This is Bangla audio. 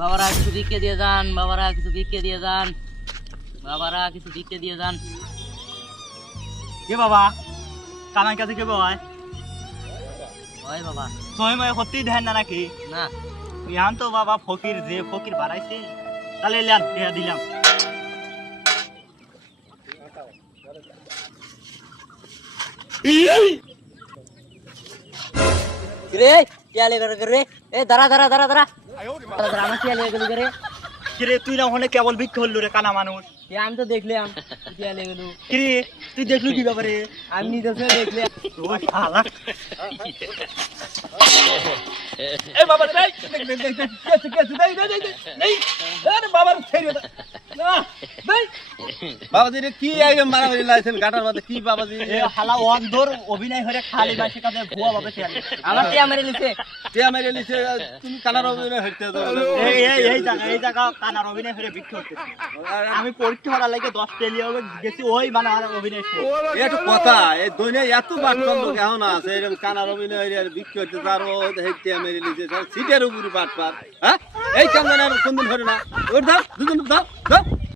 বাবারা কিছু ভিক্ষে দিয়ে যান, বাবারা কিছু ভিক্ষে দিয়ে যান, বাবারা কিছু ভিক্ষে দিয়ে যান। কে বাবা কানার কাছে কে বাবা ওই বাবা সময় ময় হতেই ধ্যান না নাকি না ইয়ান তো বাবা ফকির যে ফকির বাড়াইছে তাহলে লেন টিয়া দিলাম রে क्या लेकर कर रे ए दरा दरा दरा दरा दरा ना क्या लेकर करे কিরে তুই না হলে কেবল ভিক্ষা হল্লু রে কানা মানুষ ये हम तो देख ले हम क्या लेकर কিরে তুই দেখলু কি ব্যাপারে हम नहीं तो देख ले ও শালা এ বাবা রে কেছে নেই আরে বাবা ছেড়ে দে না নেই বাবাজি রে কি আইটেম মারামারি লাইছেন গাটার মধ্যে কি বাবাজি এ শালা অন্ধর অভিনয় করে খালি বাসে কাছে ভুয়া বাবা ছেলে আমার টিয়া মেরে লিছে টিয়া মেরে লিছে তুমি কানার অভিনয় হইতে দাও এই জায়গা কানার অভিনয় করে ভিক্ষা হচ্ছে আমি পরীক্ষা করার লাগে 10 টেলিও গেছি ওই মানে আমার অভিনয় একটু কথা এই দুনিয়া এত বাটপার লোক এখন আছে এরকম কানার অভিনয় আর বিক্রি হচ্ছে তার টিয়া মেরে লিছে সিটের উপরে বাটপার হ্যাঁ এই কাম জানা কোনদিন ধরে না ওর দাও দুজন দাও দাও